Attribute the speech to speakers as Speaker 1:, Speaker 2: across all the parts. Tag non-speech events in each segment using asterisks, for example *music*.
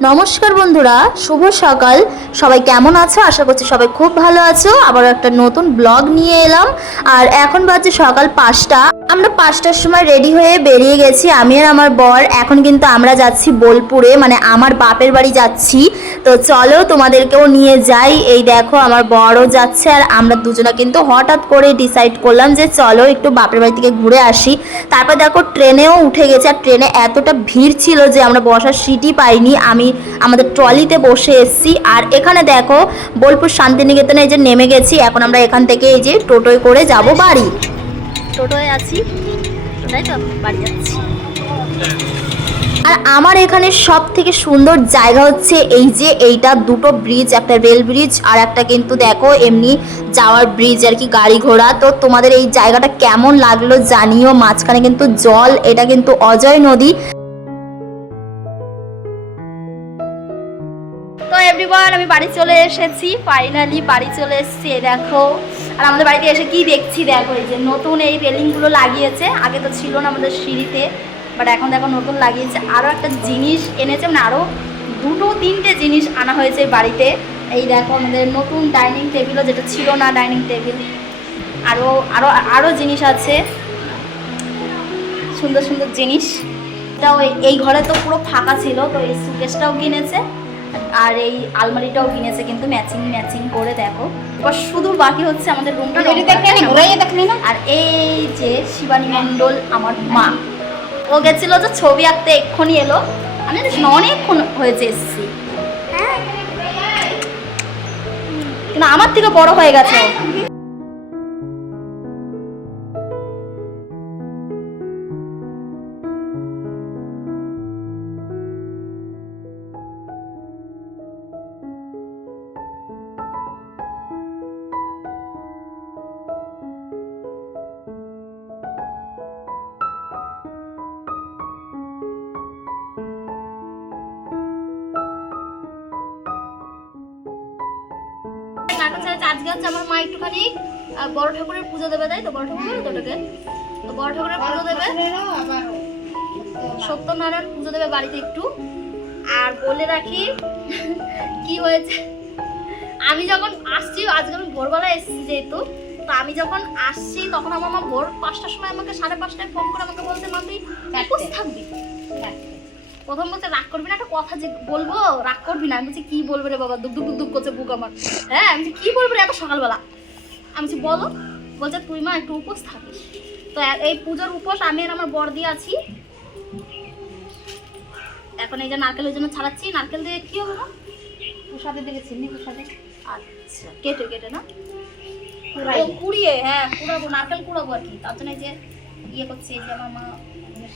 Speaker 1: নমস্কার বন্ধুরা, শুভ সকাল। সবাই কেমন আছো? আশা করছি সবাই খুব ভালো আছো। আবার একটা নতুন ব্লগ নিয়ে এলাম। আর এখন বাজে সকাল পাঁচটা। আমরা পাঁচটার সময় রেডি হয়ে বেরিয়ে গেছি। আমি আর আমার বর। এখন কিন্তু আমরা যাচ্ছি বোলপুরে। মানে আমার বাপের বাড়ি যাচ্ছি। তো চলো তোমাদেরকেও নিয়ে যাই। এই দেখো, আমার বড়ও যাচ্ছে। আর আমরা দুজনে কিন্তু হঠাৎ করে ডিসাইড করলাম যে চলো একটু বাপের বাড়ি থেকে ঘুরে আসি। তারপর দেখো, ট্রেনেও উঠে গেছে। আর ট্রেনে এতটা ভিড় ছিল যে আমরা বসার সিটই পাইনি। আমি আমাদের ট্রলিতে বসে এসেছি। আর এখানে দেখো, বোলপুর শান্তিনিকেতনে যে নেমে গেছি। এখন আমরা এখান থেকে এই যে টোটোয় করে যাব বাড়ি। টোটোয় আছি। তাই তো? বাড়ি যাচ্ছি। আর আমার এখানে সব থেকে সুন্দর জায়গা হচ্ছে এই যে এইটা দুটো ব্রিজ একটা রেল ব্রিজ আর একটা কিন্তু দেখো, এমনি যাওয়ার ব্রিজ আর কি গাড়ি ঘোড়া। তো তোমাদের এই জায়গাটা কেমন লাগল জানিও। মাঝখানে কিন্তু জল, এটা কিন্তু অজয় নদী। এভরিওয়ান আমি বাড়ি চলে এসেছি ফাইনালি বাড়ি চলে এসেছি দেখো। আর আমাদের বাড়িতে এসে কি দেখছি, দেখো, এই যে নতুন এই রেলিংগুলো লাগিয়েছে। আগে তো ছিল না আমাদের সিঁড়িতে বাট এখন দেখো নতুন লাগিয়েছে। আরও একটা জিনিস এনেছে মানে আরও দুটো, তিনটে জিনিস আনা হয়েছে বাড়িতে। এই দেখো আমাদের নতুন ডাইনিং টেবিলও, যেটা ছিল না ডাইনিং টেবিল আরও আরও আরও জিনিস আছে। সুন্দর সুন্দর জিনিস। এটাও এই- ঘরে তো পুরো ফাঁকা ছিল, তো এই সুকেসটাও কিনেছে। আর এই আলমারিটাও কিনেছে কিন্তু ম্যাচিং ম্যাচিং করে দেখো। এবার শুধু বাকি হচ্ছে আমাদের রুমটা আর এই যে শিবানী মন্ডল আমার মা ও গেছিল যে ছবি আঁকতে এক্ষুনি এলো। আমি অনেকক্ষণ হয়েছে এসেছি। কিন্তু আমার থেকে বড় হয়ে গেছে আজকে হচ্ছে আমার মা একটুখানি বড় ঠাকুরের পুজো দেবে তাই তো? বড় ঠাকুর তো ওটাকে? তো বড় ঠাকুরের পুজো দেবে। সত্যনারায়ণ পুজো দেবে বাড়িতে একটু। আর বলে রাখি কি হয়েছে? আমি যখন আসছি আজকে আমি ভোরবেলা এসেছি যেহেতু তো আমি যখন আসছি তখন আমার মা ভোর পাঁচটার সময় আমাকে সাড়ে পাঁচটায় ফোন করে আমাকে বলতে মা তুই উপোস থাকবি প্রথম বলছে রাগ করবি না একটা কথা যে বলব রাগ করবি না। আমি বলছি কি বলবে রে বাবা? দুক দুক দুক করছে বুক আমার। হ্যাঁ আমি কি বলব রে এত সকালবেলা? আমি বলছি বলো। বলছে তুই মা একটু উপোস থাকিস। তো এই পুজোর উপোস আমি আর আমার বর দিয়ে আছি। এখন এই যে নারকেলের জন্য ছাড়াচ্ছি। নারকেল দিয়ে কি হবে না
Speaker 2: প্রসাদে দিকে চিনি প্রসাদে।
Speaker 1: আচ্ছা কেটে কেটে না? কুড়িয়ে হ্যাঁ কুড়াবো নারকেল কুড়াবো আর কি। তার জন্য এই যে ইয়ে করছে এই যে আমার মা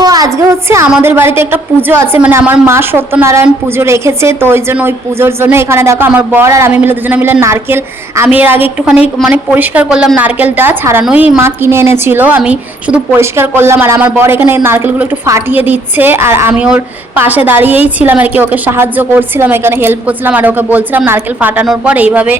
Speaker 2: তো
Speaker 1: আজকে হচ্ছে আমাদের বাড়িতে একটা পুজো আছে মানে আমার মা সত্যনারায়ণ পুজো রেখেছে, তো ওই জন্য ওই পুজোর জন্য এখানে দেখো আমার বর আর আমি মিলে দুজনে মিলে নারকেল, আমি এর আগে একটুখানি মানে পরিষ্কার করলাম নারকেলটা, ছাড়ানোই মা কিনে এনেছিল, আমি শুধু পরিষ্কার করলাম, আর আমার বর এখানে নারকেলগুলো একটু ফাটিয়ে দিচ্ছে, আর আমি ওর পাশে দাঁড়িয়েই ছিলাম, আর কি ওকে সাহায্য করছিলাম, এখানে হেল্প করছিলাম, আর ওকে বলছিলাম নারকেল ফাটানোর পর এইভাবে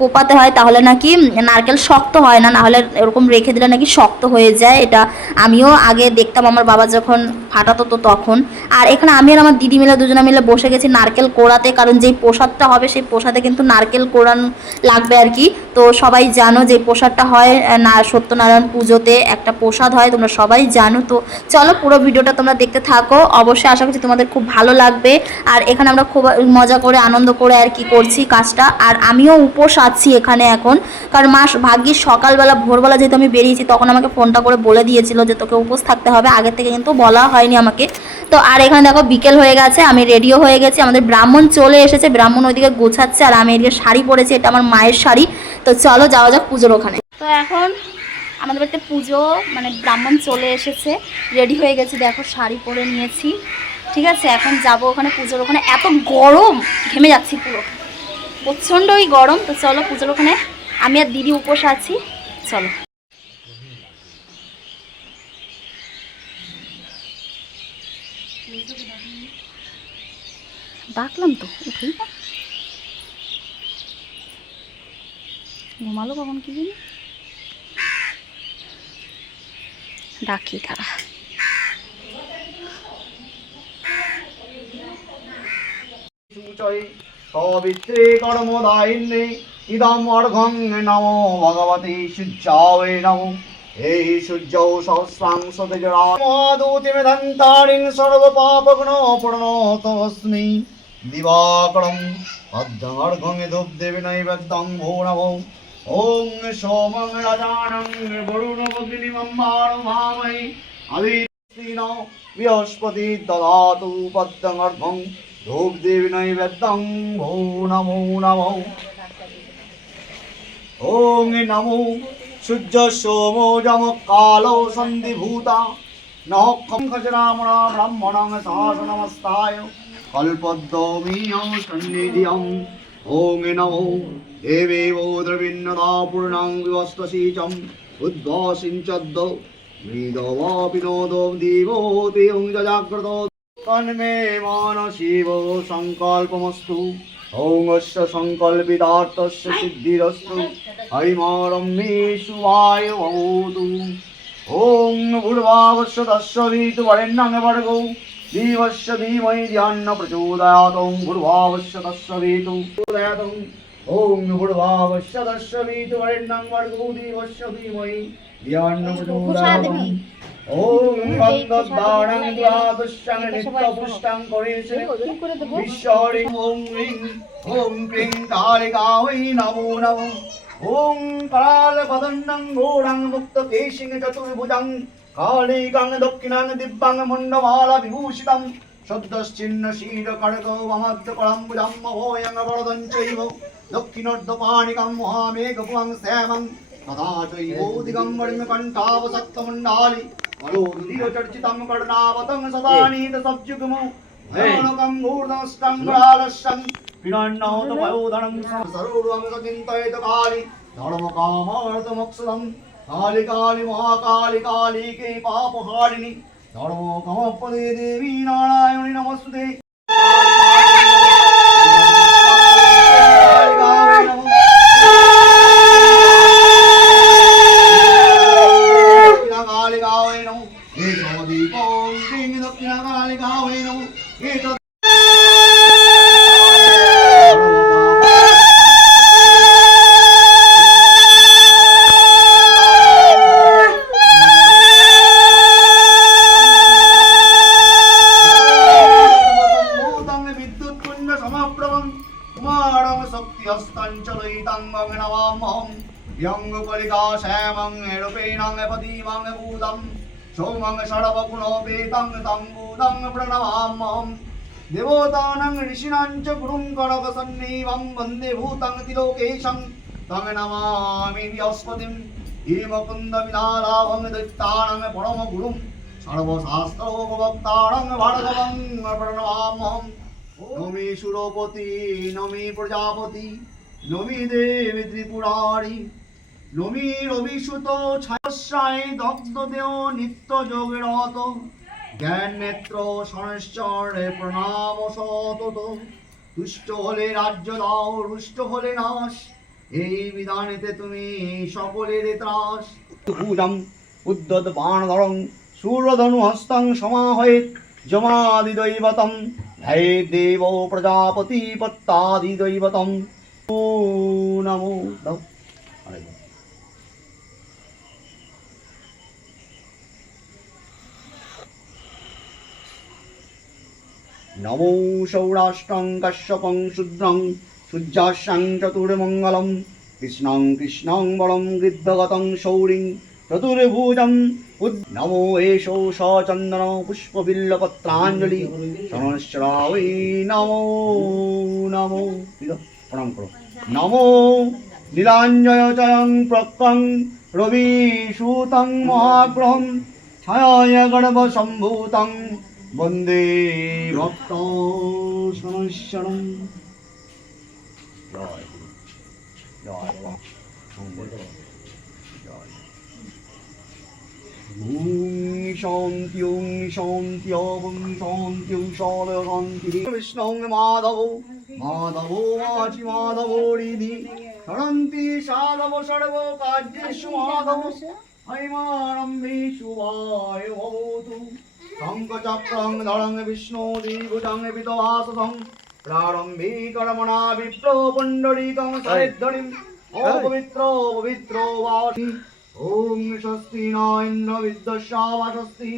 Speaker 1: কোপাতে হয়, তাহলে নাকি নারকেল শক্ত হয় না, নাহলে এরকম রেখে দিলে নাকি শক্ত হয়ে যায়, এটা আমিও আগে দেখতাম, আমার বাবা যখন ফাটাতো তো তখন। আর এখানে আমি আর আমার দিদি মিলে দুজনে মিলে বসে গেছি নারকেল কোড়াতে, কারণ যেই প্রসাদটা হবে সেই প্রসাদে কিন্তু নারকেল কোড়ানো লাগবে আর কি। তো সবাই জানো যে প্রসাদটা হয় না, সত্যনারায়ণ পুজোতে একটা প্রসাদ হয়, তোমরা সবাই জানো। তো চলো পুরো ভিডিওটা তোমরা দেখতে থাকো। অবশ্যই আশা করছি তোমাদের খুব ভালো লাগবে। আর এখানে আমরা খুব মজা করে, আনন্দ করে আর কি করছি কাজটা। আর আমিও উপোস আছি এখানে এখন। কারণ মাস ভাগ্যিস সকালবেলা, ভোরবেলা যেহেতু আমি বেরিয়েছি, তখন আমাকে ফোনটা করে বলে দিয়েছিল যে তোকে উপোস থাকতে হবে। আগে থেকে কিন্তু বলা হয়নি আমাকে। তো আর এখানে দেখো বিকেল হয়ে গেছে, আমি রেডিও হয়ে গেছি। আমাদের ব্রাহ্মণ চলে এসেছে, ব্রাহ্মণ ওইদিকে গোছাচ্ছে আর আমি এদিকে শাড়ি পরেছি, এটা আমার মায়ের শাড়ি। তো চলো যাওয়া যাক পুজোর ওখানে। তো এখন আমাদের বাড়িতে পুজো মানে ব্রাহ্মণ চলে এসেছে রেডি হয়ে গেছে, দেখো শাড়ি পরে নিয়েছি। ঠিক আছে, এখন যাব ওখানে পুজোর ওখানে। এত গরম, ঘেমে যাচ্ছি পুরো। প্রচণ্ডই গরম, তো চলো পুজোর ওখানে। আমি আর দিদি উপোস আছি, চলো। ডাকলাম তো উঠেই না ঘুমালো কখন কি জানি? ডাকি তারা।
Speaker 3: অর্ঘং নমো ভগবতে প্রণতমস্মি দিবাকরং পদ্মর্ঘং দুগ্ধে নৈবেদ্যং ভো নমো ওং সোমং রাজানং বরুণভগ্নিমম্বারো ভামৈ আদিত্য বৃহস্পতি দদাতু পদ্মর্ঘং ধূপদেবী নৈবেদ্যং ভো নমো নমো ওং নমো সূর্য সোমো যম সন্ধিভূতা ব্রাহ্মণং সহসনমস্তায় কল্পদ্রমীয় সন্নিধিয়ং ওং নমো দেবেব দ্রবিন্নদা পূর্ণাং বিবস্তসীচম উদ্ভাসিঞ্চদ্দ মৃদবাপিনোদো দিবোতি ওং জাগ্রত তন্মে মানসিব সংকল্পমস্তু ওং অস্য সংকল্পিতার্থস্য সিদ্ধিরস্তু হরিমারম মে শুভায় ভবতু ওং ভূর্ভাবস্য তস্য ভীতু বরেণ্যং ভর্গো ওং ভূর্ভাবস্য তস্য ভীতু বরেণ্যং ভর্গো দেবস্য ধীমহি ধ্যান্ন প্রচোদয়াৎ ওম গন্ধদ্বারং দ্বাদশং নিত্যপুষ্টং করেছে ঈশ্বরে ওম রিং ওম ক্রিং কালিকা ওই নমো নমো ওম কাল কালীগাং দক্ষিণাং দিব্যাং মুন্ডমালা বিভূষিতম সদ্যশ্চিন্ন শীর করক মমদ্য কলাম্বুজাম মহোয়ং বরদং চৈব দক্ষিণোর্ধপাণিকং মহামেঘ পুয়াং শ্যামং তথা চৈব দিগম্বরিং কণ্ঠাবসক্তমণ্ডালি কলোরুদিরচর্চিতম কর্ণাবতং সদা নীত সবযুগমু ভয়ানকং গূর্ধস্তং গ্রালস্যং পিনান্নহত ভয়োধনং সরোরং সচিন্তয়িত কালি ধর্মকামার্থ মোক্ষদম కాళికాళి మహాకాళి కాళీకే పాపహారిణి సర్వోకమపదే దేవి నారాయణి నమస్తే দেবতানাং ঋষিণাং চ গুরুং কনকসন্নিভং বন্দে ভূতং তিলোকেশং তং নমামি বৃহস্পতিম হিমকুন্দ হিমকুন্দমিনালাভং দৈত্যানাং পরম গুরুং সর্বশাস্ত্রোপভক্তানাং ভার্গবং প্রণমামহম নমি সুরপতি নমি প্রজাপতি নমি দেবী ত্রিপুরারি নমি রবিসুত ছায়স্রায় দগ্ধ দেহ নিত্য যোগের হত জ্ঞান নেত্র সনশ্বরে প্রণাম সতত তুষ্ট হলে রাজ্য দাও, রুষ্ট হলে নাশ। এই বিধানেতে তুমি সকলের ত্রাস। পূজম উদ্যত বাণধরং সূর্যধনু হস্তং সমাহয়েত জমাদিদৈবতম হে দেব প্রজাপতি পত্তাদিদৈবতম ও নমো। নমো সৌরাষ্ট্রং কশ্যপং শূদ্রং সূর্যাস্যাং চতুর্মঙ্গলম কৃষ্ণং কৃষ্ণং বরং গৃদ্ধগতং শৌরিং চতুর্ভুজম নমো এষো সচন্দন পুষ্পবিল্লপত্রাঞ্জলি সহস্রাবৈ নমো নমো প্রণাম করো নমো নীলাঞ্জয় চয়ং প্রক্রং রবি সুতং মহাগ্রহম ছায় গর্ভ সম্ভূতং বন্দে ভক্ত সনৈশ্বরম মাধব মাধব মাছি মাধব হৃদি সরন্তি সাধব সর্ব কার্যেষু মাধব। আচ্ছা, আচ্ছা। হৈমারম্ভেষু ভবতু। শঙ্খচক্রং ধরং বিষ্ণু দ্বিভুজং বিতভাসং প্রারম্ভিকরমণা বিপ্র পুণ্ডরীকং সরিদ্ধরিম ও পবিত্র পবিত্র বাসি। ওম স্বস্তি ন ইন্দ্র বিদ্যস্য বা স্বস্তি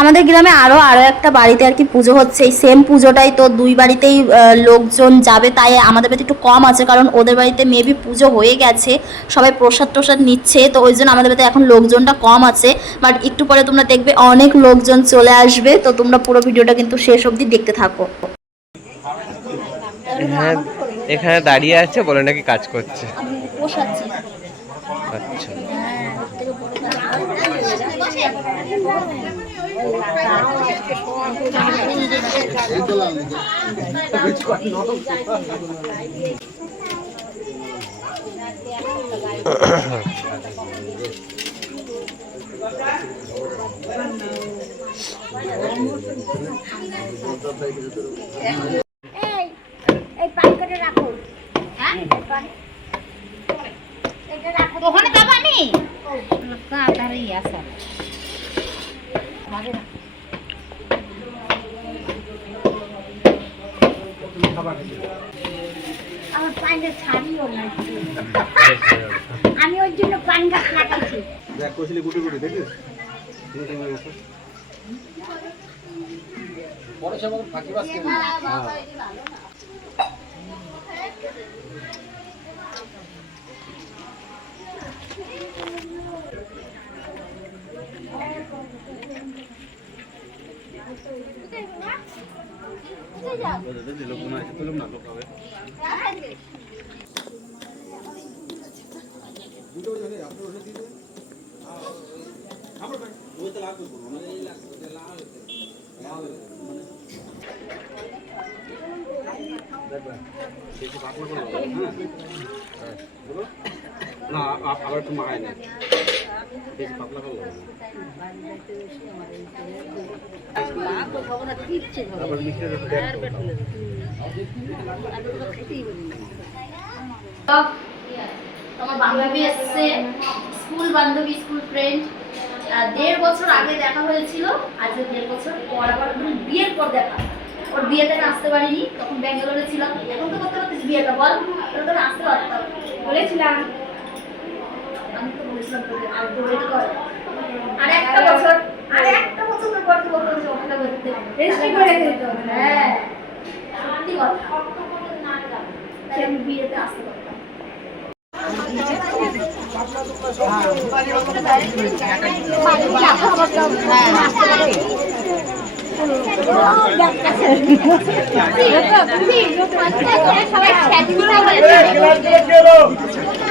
Speaker 1: আমাদের গ্রামে আরও আরও একটা বাড়িতে আর কি পুজো হচ্ছে। এই সেম পুজোটাই তো দুই বাড়িতেই লোকজন যাবে তাই আমাদের বাড়িতে একটু কম আছে কারণ ওদের বাড়িতে মেবি পুজো হয়ে গেছে। সবাই প্রসাদ টোসাদ নিচ্ছে তো ওই জন্য আমাদের বাড়িতে এখন লোকজনটা কম আছে। বাট একটু পরে তোমরা দেখবে অনেক লোকজন চলে আসবে তো তোমরা পুরো ভিডিওটা কিন্তু শেষ অবধি দেখতে থাকো।
Speaker 4: হ্যাঁ, এখানে দাঁড়িয়ে আছে বলে নাকি কাজ করছে? আচ্ছা।
Speaker 5: রাখো।
Speaker 2: হ্যাঁ?
Speaker 5: এটা রাখো।
Speaker 2: ওখানে যাব আমি? তাড়াতাড়ি আসা।
Speaker 5: আমার পানটা ছাড়িও না। *laughs* আমি ওর জন্য পান গাছ লাগাইছি
Speaker 6: আবার একটু মাখায় নেই বেশি পাতলা করল তারপর মিষ্টিটা একটু দেখ
Speaker 1: স্কুল বান্ধবী, স্কুল ফ্রেন্ড দেড় বছর আগে দেখা হয়েছিল, আজকে দেড় বছর পর আবার মানে বিয়ের পর দেখা। ওর বিয়েতে আমি আসতে পারিনি, তখন ব্যাঙ্গালোরে ছিলাম। এখন তো করতে পারতিস বিয়েটা বল? আসতে পারতাম। বলেছিলাম আমি তো বলেছিলাম তোকে আর একটা বছর আর একটা বছর তোর পর তো বলতে করতে রেজিস্ট্রি করে দিতে হবে হ্যাঁ সত্যি কথা তাই আমি বিয়েতে আসতে পারতাম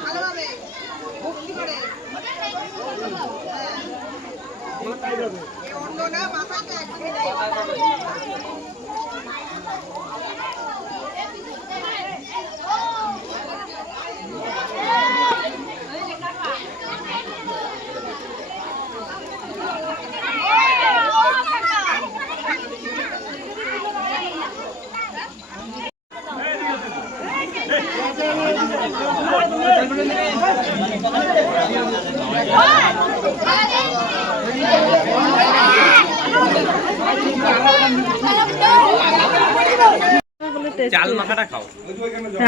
Speaker 5: ভালোভাবে।
Speaker 4: ভক্তি করে। What?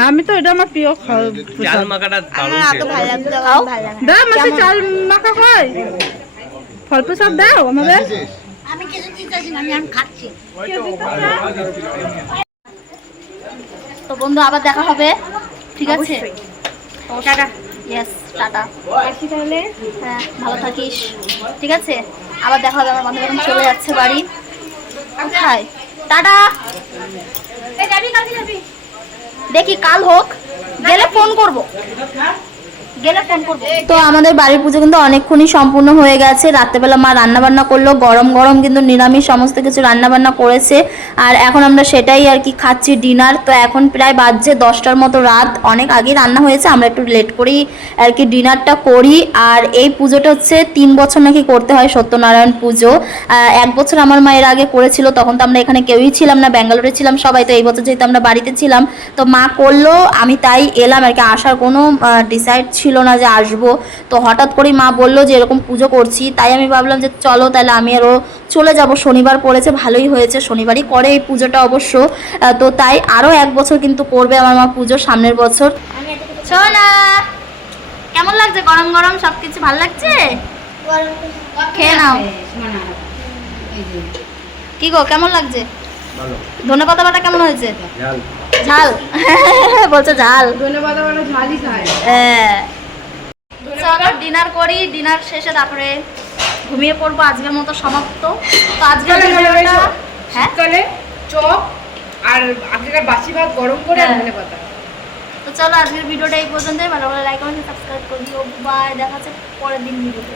Speaker 7: আমি তো এটা আমার প্রিয় খাও
Speaker 4: চাল মাখাটা
Speaker 7: দাও চাল মাখা খাই ফল প্রসাদ দাও আমাদের।
Speaker 1: তো বন্ধু আবার দেখা হবে। ঠিক আছে? Ta ta. Yes ta ta.
Speaker 7: তাহলে?
Speaker 1: হ্যাঁ ভালো থাকিস। ঠিক আছে? আবার দেখা হবে আমার বান্ধব এখন চলে যাচ্ছে বাড়ি। কোথায়? টাটা! দেখি কাল হোক। গেলে ফোন করব। তো আমাদের বাড়ির পুজো কিন্তু অনেকক্ষণই সম্পূর্ণ হয়ে গেছে। রাত্রেবেলা মা রান্না বান্না করল, গরম গরম কিন্তু নিরামিষ সমস্ত কিছু রান্না বান্না করেছে। আর এখন আমরা সেটাই আর কি খাচ্ছি ডিনার। তো এখন প্রায় বাজছে দশটার মতো রাত, অনেক আগেই রান্না হয়েছে, আমরা একটু লেট করেই আর কি ডিনারটা করি। আর এই পুজোটা হচ্ছে তিন বছর নাকি করতে হয় সত্যনারায়ণ পুজো। এক বছর আমার মায়ের আগে করেছিল, তখন তো আমরা এখানে কেউই ছিলাম না, ব্যাঙ্গালোরে ছিলাম সবাই, তো এই বছর যেহেতু আমরা বাড়িতে ছিলাম, তো মা করল, আমি তাই এলাম আর কি, আসার কোনো ডিসাইড ছিল না যে আসব। তো হঠাৎ করেই মা বলল যে এরকম পুজো করছি। তাই আমি ভাবলাম যে চলো তাহলে আমি আরও চলে যাব। শনিবার পড়েছে ভালোই হয়েছে। শনিবারই করে এই পুজোটা অবশ্য। তো তাই আরও এক বছর কিন্তু করবে আমার মা পুজো সামনের বছর। সোনা কেমন লাগছে? গরম গরম সব কিছু ভালো লাগছে? খেয়ে নাও। কি গো কেমন লাগছে? ধনে পাতা বাটা কেমন হয়েছে? ঝাল। *laughs* বলছে ঝাল।
Speaker 7: ধন্যবাদ আমরা ঝালই খাই
Speaker 1: হ্যাঁ। চলো ডিনার করি ডিনার শেষে তারপরে ঘুমিয়ে পড়ব আজকের মতো সমাপ্ত। তো আজকের
Speaker 7: চলো,
Speaker 1: ভিডিওটা হ্যাঁ?
Speaker 7: চপ আর আগেকার বাসি ভাত গরম করে আর
Speaker 1: হ্যাঁ।
Speaker 7: ধনে পাতা।
Speaker 1: তো চলো আজকের ভিডিওটা এই পর্যন্তই। ভালো ভালো লাইক কমেন্ট সাবস্ক্রাইব করে দিও। বাই দেখা হচ্ছে পরের দিন ভিডিওতে।